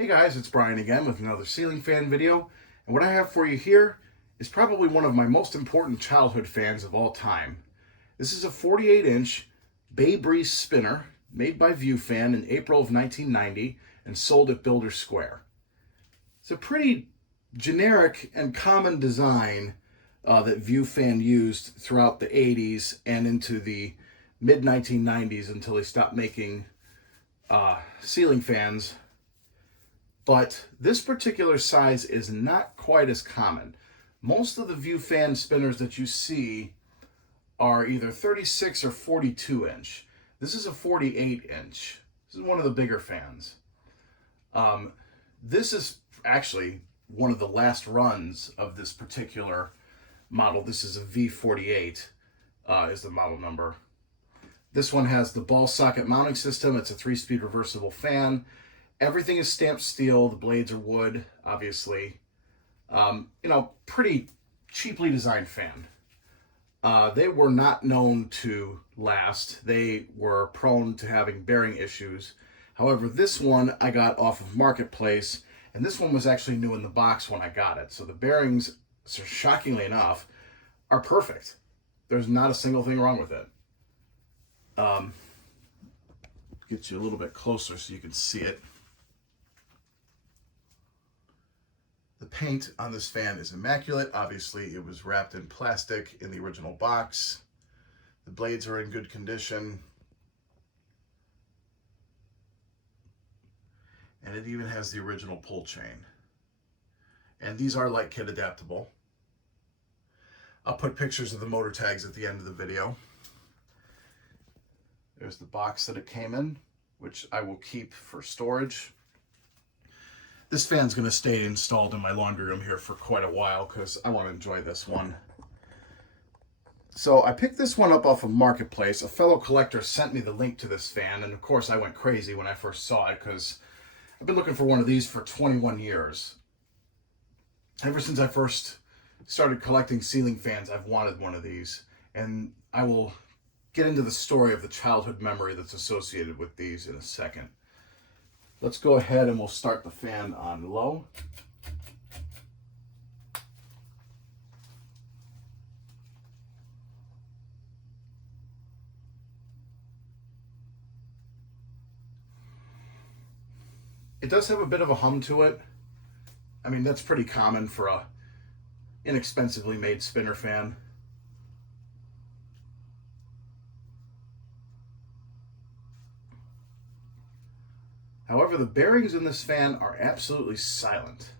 Hey guys, it's Brian again with another ceiling fan video, and what I have for you here is probably one of my most important childhood fans of all time. This is a 48-inch Babe Ruth spinner made by ViewFan in April of 1990 and sold at Builder Square. It's a pretty generic and common design that ViewFan used throughout the 80s and into the mid-1990s until they stopped making ceiling fans. But this particular size is not quite as common. Most of the ViewFan spinners that you see are either 36 or 42 inch. This is a 48 inch. This is one of the bigger fans. This is actually one of the last runs of this particular model. This is a V48 is the model number. This one has the ball socket mounting system. It's a 3-speed reversible fan. Everything is stamped steel. The blades are wood, obviously. Pretty cheaply designed fan. They were not known to last. They were prone to having bearing issues. However, this one I got off of Marketplace, and this one was actually new in the box when I got it. So the bearings, shockingly enough, are perfect. There's not a single thing wrong with it. Get you a little bit closer so you can see it. The paint on this fan is immaculate. Obviously, it was wrapped in plastic in the original box. The blades are in good condition. And it even has the original pull chain. And these are light kit adaptable. I'll put pictures of the motor tags at the end of the video. There's the box that it came in, which I will keep for storage. This fan's going to stay installed in my laundry room here for quite a while because I want to enjoy this one. So I picked this one up off of Marketplace. A fellow collector sent me the link to this fan, and of course I went crazy when I first saw it because I've been looking for one of these for 21 years. Ever since I first started collecting ceiling fans, I've wanted one of these, and I will get into the story of the childhood memory that's associated with these in a second. Let's go ahead and we'll start the fan on low. It does have a bit of a hum to it. I mean, that's pretty common for a inexpensively made spinner fan. However, the bearings in this fan are absolutely silent.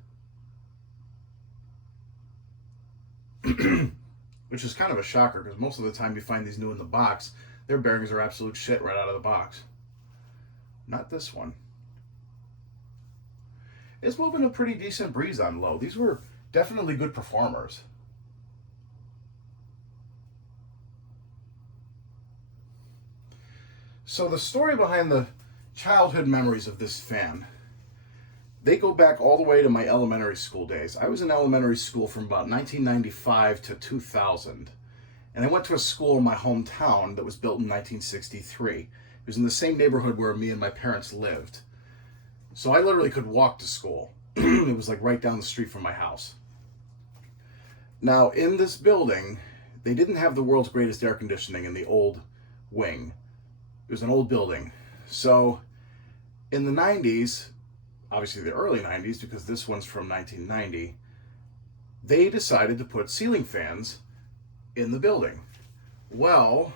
Which is kind of a shocker because most of the time you find these new in the box, their bearings are absolute shit right out of the box. Not this one. It's moving a pretty decent breeze on low. These were definitely good performers. So the story behind the childhood memories of this fan, they go back all the way to my elementary school days. I was in elementary school from about 1995 to 2000, and I went to a school in my hometown that was built in 1963. It was in the same neighborhood where me and my parents lived. So I literally could walk to school. It was like right down the street from my house. Now, in this building, they didn't have the world's greatest air conditioning in the old wing. It was an old building. So in the 90s, obviously the early 90s, because this one's from 1990, they decided to put ceiling fans in the building. Well,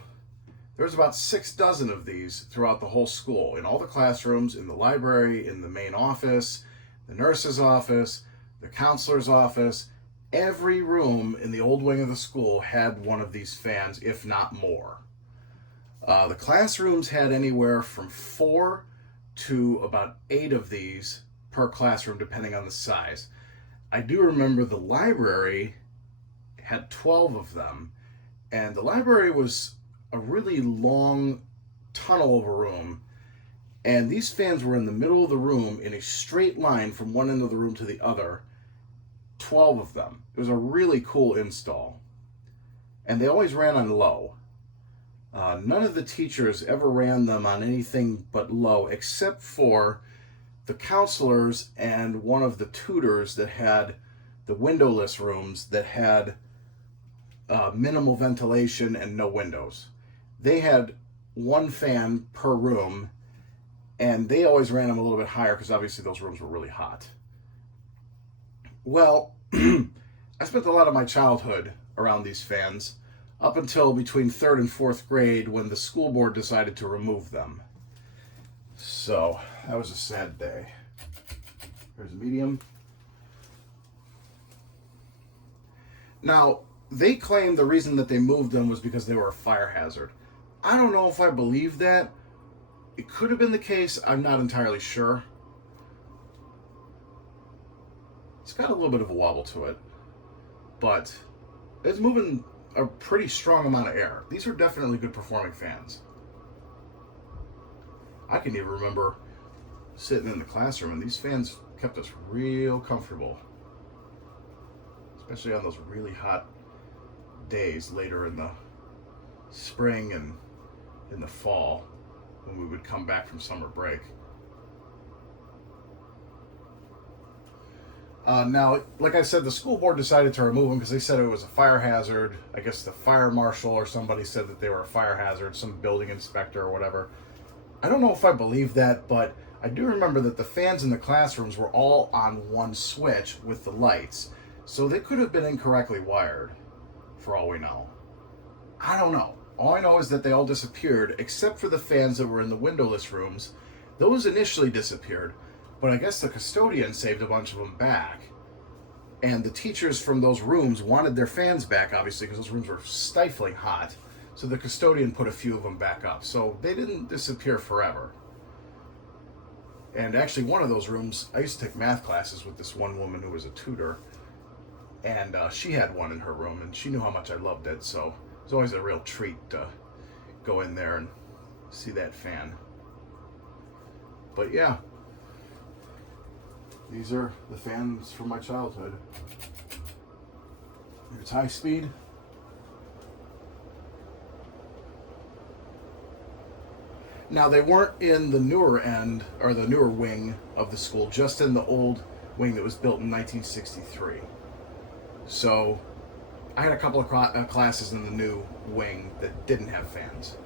there's about 6 dozen of these throughout the whole school, in all the classrooms, in the library, in the main office, the nurse's office, the counselor's office. Every room in the old wing of the school had one of these fans, if not more. The classrooms had anywhere from 4 to about 8 of these per classroom, depending on the size. I do remember the library had 12 of them, and the library was a really long tunnel of a room, and these fans were in the middle of the room in a straight line from one end of the room to the other. 12 of them. It was a really cool install, and they always ran on low. None of the teachers ever ran them on anything but low, except for the counselors and one of the tutors that had the windowless rooms that had minimal ventilation and no windows. They had one fan per room, and they always ran them a little bit higher because obviously those rooms were really hot. Well, I spent a lot of my childhood around these fans up until between 3rd and 4th grade when the school board decided to remove them. So that was a sad day. There's a medium. Now, they claim the reason that they moved them was because they were a fire hazard. I don't know if I believe that. It could have been the case. I'm not entirely sure. It's got a little bit of a wobble to it, but it's moving a pretty strong amount of air. These are definitely good performing fans. I can even remember sitting in the classroom and these fans kept us real comfortable, especially on those really hot days later in the spring and in the fall when we would come back from summer break. Now, like I said, the school board decided to remove them because they said it was a fire hazard. I guess the fire marshal or somebody said that they were a fire hazard, some building inspector or whatever. I don't know if I believe that, but I do remember that the fans in the classrooms were all on one switch with the lights. So they could have been incorrectly wired, for all we know. I don't know. All I know is that they all disappeared, except for the fans that were in the windowless rooms. Those initially disappeared, but I guess the custodian saved a bunch of them back. And the teachers from those rooms wanted their fans back, obviously, because those rooms were stifling hot. So the custodian put a few of them back up. So they didn't disappear forever. And actually, one of those rooms, I used to take math classes with this one woman who was a tutor. And she had one in her room, and she knew how much I loved it. So it was always a real treat to go in there and see that fan. But yeah, these are the fans from my childhood. Here's high speed. Now, they weren't in the newer end, or the newer wing of the school, just in the old wing that was built in 1963. So, I had a couple of classes in the new wing that didn't have fans.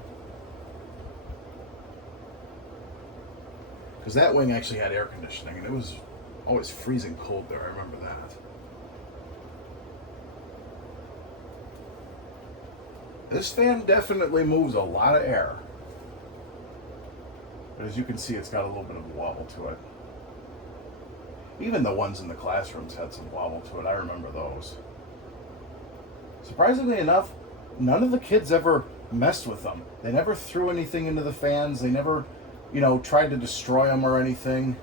Because that wing actually had air conditioning, and it was always freezing cold there, I remember that. This fan definitely moves a lot of air. But as you can see, it's got a little bit of a wobble to it. Even the ones in the classrooms had some wobble to it. I remember those. Surprisingly enough, none of the kids ever messed with them. They never threw anything into the fans. They never, tried to destroy them or anything.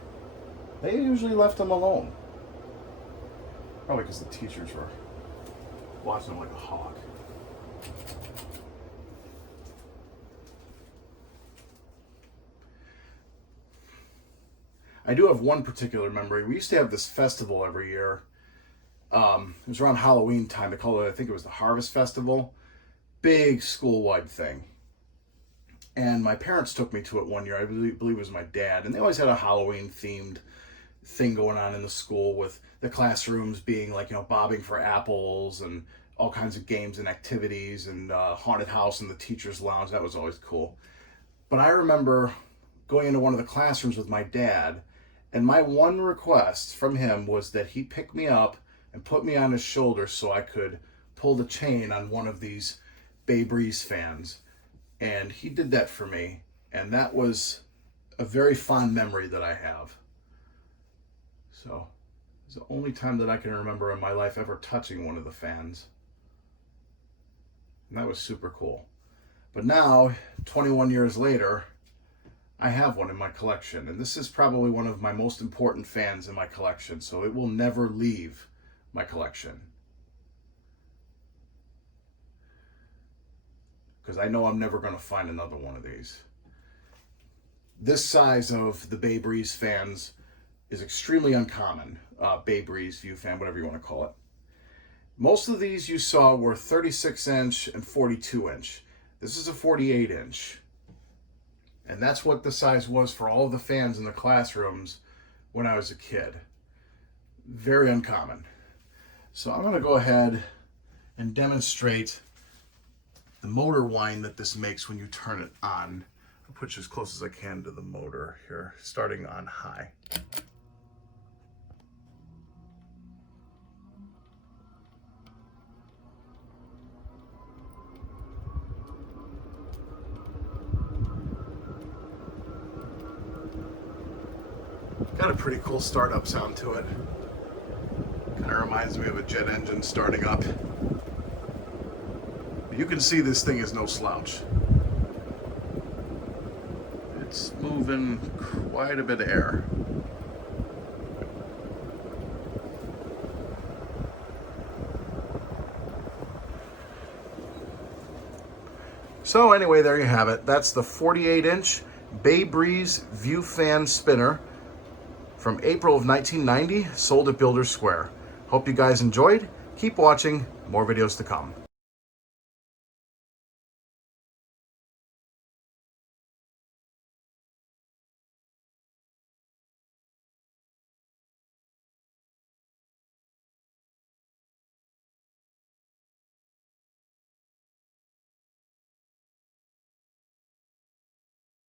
They usually left them alone. Probably because the teachers were watching them like a hawk. I do have one particular memory. We used to have this festival every year. It was around Halloween time. They called it, I think it was the Harvest Festival. Big school-wide thing. And my parents took me to it one year. I believe it was my dad. And they always had a Halloween-themed thing going on in the school with the classrooms being like, bobbing for apples and all kinds of games and activities and haunted house in the teacher's lounge. That was always cool. But I remember going into one of the classrooms with my dad, and my one request from him was that he pick me up and put me on his shoulder so I could pull the chain on one of these Bay Breeze fans. And he did that for me, and that was a very fond memory that I have. So it's the only time that I can remember in my life ever touching one of the fans. And that was super cool. But now, 21 years later, I have one in my collection, and this is probably one of my most important fans in my collection, so it will never leave my collection. Because I know I'm never going to find another one of these. This size of the Bay Breeze fans is extremely uncommon. Bay Breeze, View fan, whatever you want to call it. Most of these you saw were 36-inch and 42-inch. This is a 48-inch. And that's what the size was for all of the fans in the classrooms when I was a kid. Very uncommon. So I'm going to go ahead and demonstrate the motor whine that this makes when you turn it on. I'll put you as close as I can to the motor here, starting on high. Got a pretty cool startup sound to it. Kind of reminds me of a jet engine starting up. You can see this thing is no slouch. It's moving quite a bit of air. So anyway, there you have it. That's the 48-inch Bay Breeze View Fan Spinner from April of 1990, sold at Builders Square. Hope you guys enjoyed. Keep watching, more videos to come.